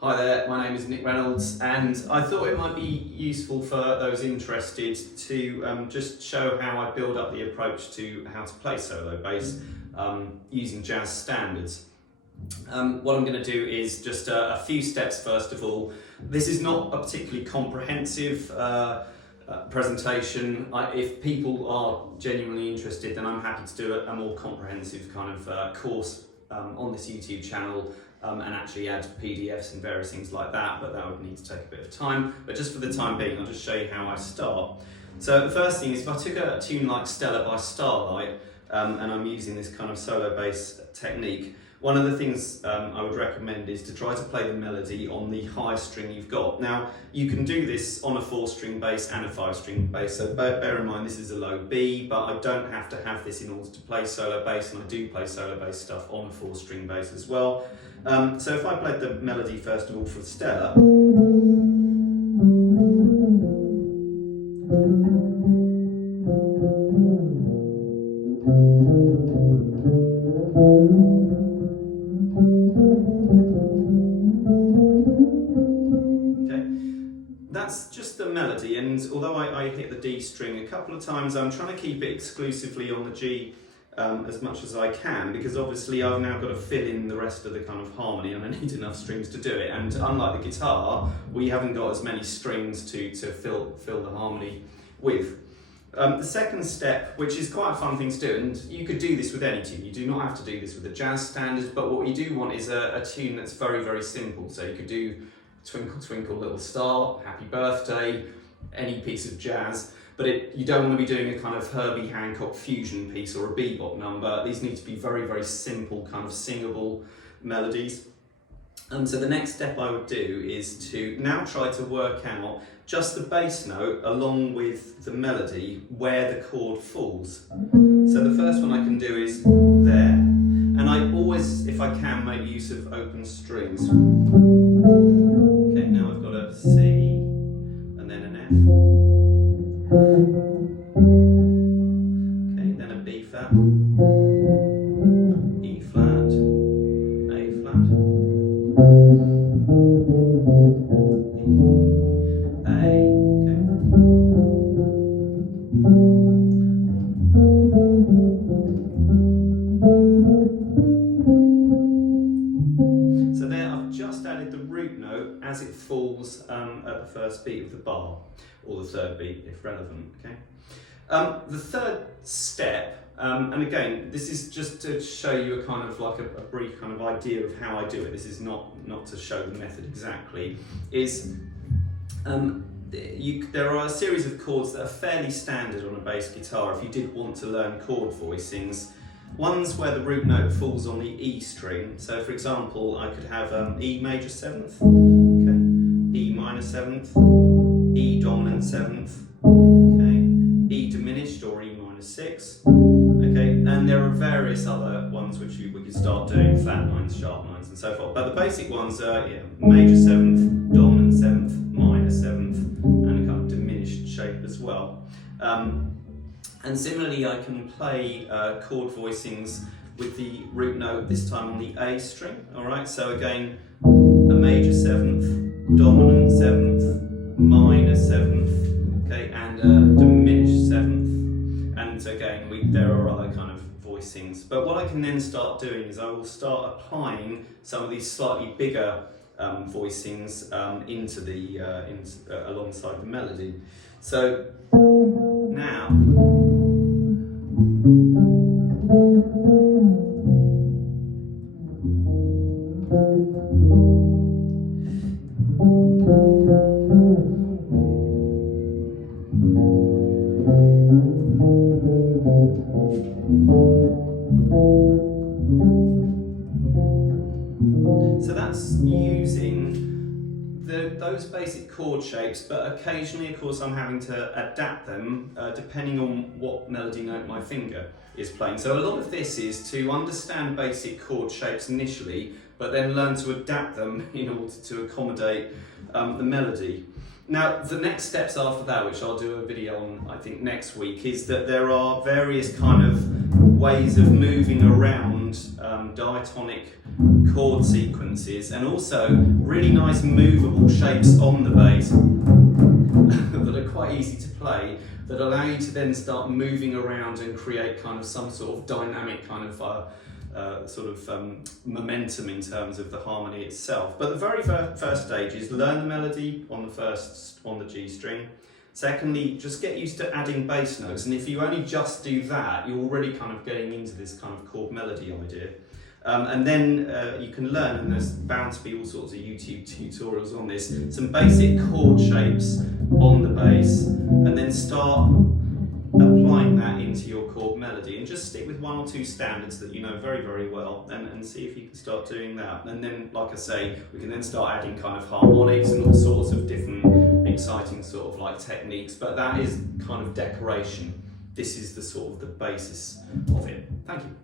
Hi there, my name is Nick Reynolds, and I thought it might be useful for those interested to just show how I build up the approach to how to play solo bass using jazz standards. What I'm going to do is just a few steps first of all. This is not a particularly comprehensive presentation. If people are genuinely interested, then I'm happy to do a more comprehensive kind of course on this YouTube channel. And actually add PDFs and various things like that, but that would need to take a bit of time. But just for the time being, I'll just show you how I start. So the first thing is, if I took a tune like Stella by Starlight, and I'm using this kind of solo bass technique, one of the things I would recommend is to try to play the melody on the highest string you've got. Now, you can do this on a 4-string bass and a 5-string bass, so bear in mind this is a low B, but I don't have to have this in order to play solo bass, and I do play solo bass stuff on a 4-string bass as well. So if I played the melody first of all for Stella, that's just the melody, and although I hit the D string a couple of times, I'm trying to keep it exclusively on the G as much as I can, because obviously I've now got to fill in the rest of the kind of harmony and I need enough strings to do it, and unlike the guitar, we haven't got as many strings to fill the harmony with. The second step, which is quite a fun thing to do, and you could do this with any tune, you do not have to do this with the jazz standard, but what you do want is a tune that's very, very simple. So you could do Twinkle Twinkle Little Star, Happy Birthday, any piece of jazz, but you don't want to be doing a kind of Herbie Hancock fusion piece or a bebop number. These need to be very, very simple, kind of singable melodies. So the next step I would do is to now try to work out just the bass note along with the melody, where the chord falls. So the first one I can do is there, and I always, if I can, make use of open strings. Okay, now I've got a C and then an F. Okay, then a B flat, E flat, A flat, E, A, okay. So there I've just added the root note as it falls at the first beat of the bar, or the third beat if relevant, okay? The third step, and again, this is just to show you a kind of like a brief kind of idea of how I do it, this is not to show the method exactly, is there are a series of chords that are fairly standard on a bass guitar if you did want to learn chord voicings. One's where the root note falls on the E string, so for example I could have E major 7th, okay, E minor 7th, E dominant 7th, okay, E diminished or E minor 6, okay, and there are various other ones which we could start doing, flat 9s, sharp 9s and so forth, but the basic ones are major 7th, dominant 7th, minor 7th, and a kind of diminished shape as well. And similarly I can play chord voicings with the root note, this time on the A string, alright, so again a major 7th, dominant 7th, minor 7th, okay, and a diminished 7th, and again there are other kind of voicings. But what I can then start doing is I will start applying some of these slightly bigger voicings into the alongside the melody. So now so that's using those basic chord shapes, but occasionally, of course, I'm having to adapt them depending on what melody note my finger is playing. So a lot of this is to understand basic chord shapes initially, but then learn to adapt them in order to accommodate the melody. Now, the next steps after that, which I'll do a video on, I think, next week, is that there are various kind of ways of moving around diatonic chord sequences, and also really nice movable shapes on the bass that are quite easy to play, that allow you to then start moving around and create kind of some sort of dynamic kind of momentum in terms of the harmony itself. But the very first stage is learn the melody on the G string. Secondly, just get used to adding bass notes, and if you only just do that, you're already kind of getting into this kind of chord melody idea. And then you can learn, and there's bound to be all sorts of YouTube tutorials on this, some basic chord shapes on the bass, and then start applying that into your chord melody, and just stick with one or two standards that you know very, very well, and see if you can start doing that. And then, like I say, we can then start adding kind of harmonics and all sorts of different exciting sort of like techniques, but that is kind of decoration. This is the sort of the basis of it. Thank you.